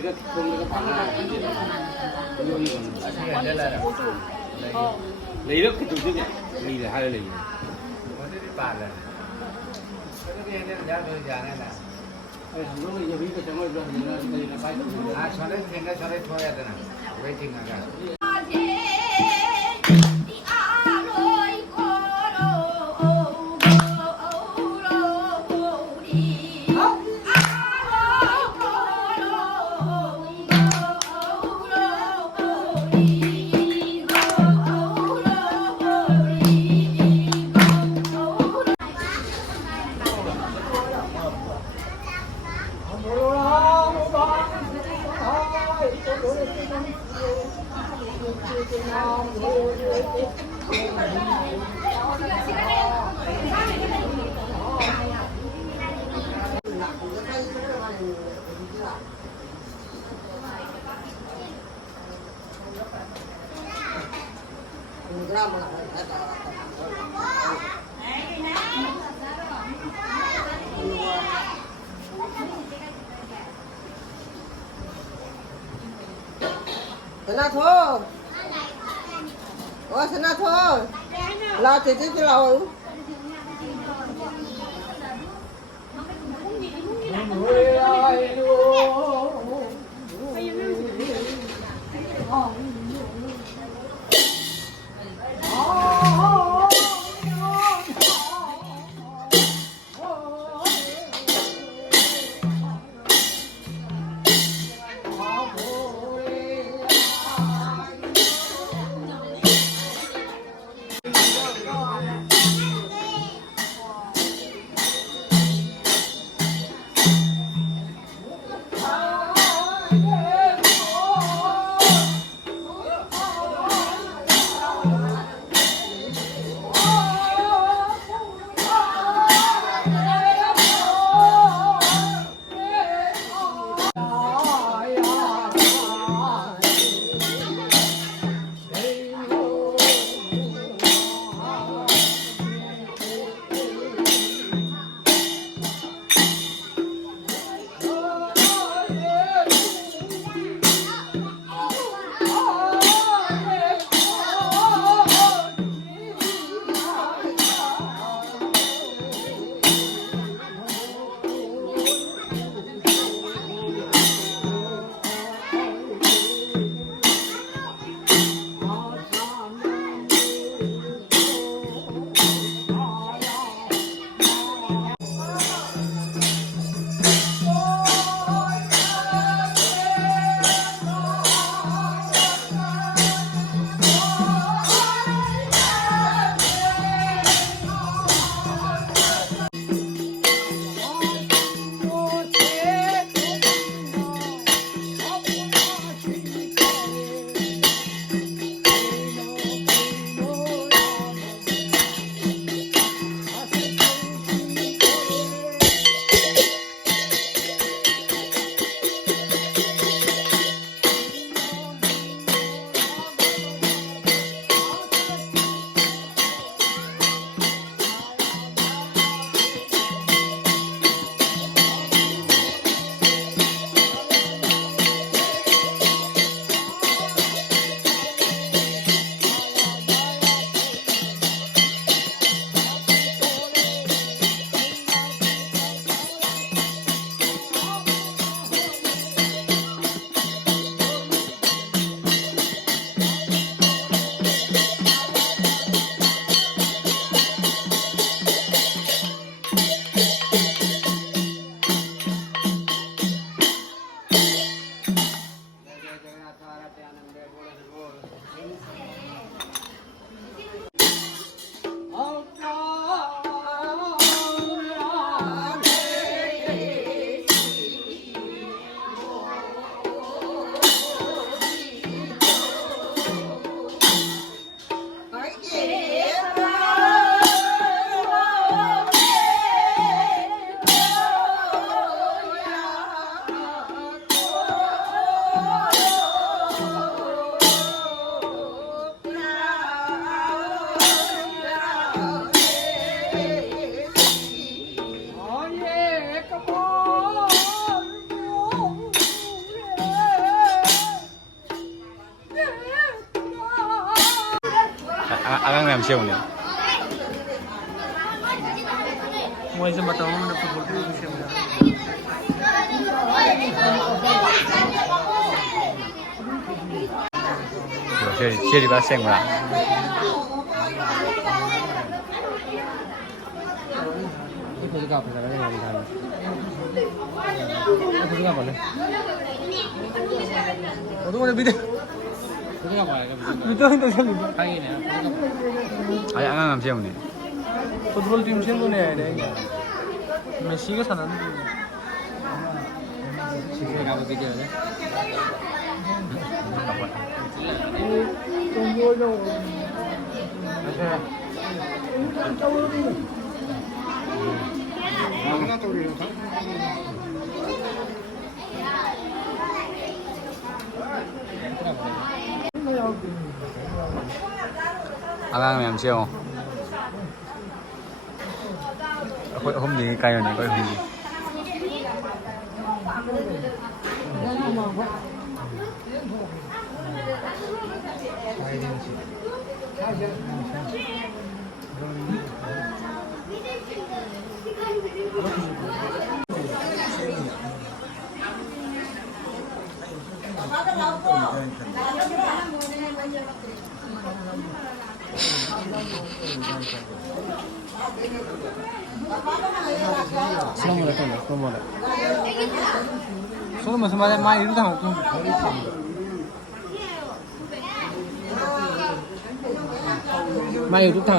cái không cái khoảng này lấy nước cái chủ trước này mì là hai lấy हम लोग ये भी तो जमा जो है छोटे थोड़ा देना वेटिंग आ गया Sana thôi. Ủa sana thôi. Lo thì chứ lo. người ai 아강남 시험네. Moi je m'attends à un football club chez moi. 제리 봐 생거라. 이거 가 보자. 내가 어디 가냐. 어디 가 볼래? 어디 가냐 비대. 어디 가 봐야 비대 생긴다. 당이네. 아강남 시험네. Football team से तो नहीं आया रहेगा मेसी के साथ नहीं 시세 가고 비디오네. 아강남 시험. hôm gì cay rồi này coi hôm gì 슬로모를 떴네. 슬로모를. solo me suma más ir tan 많이 뚝탕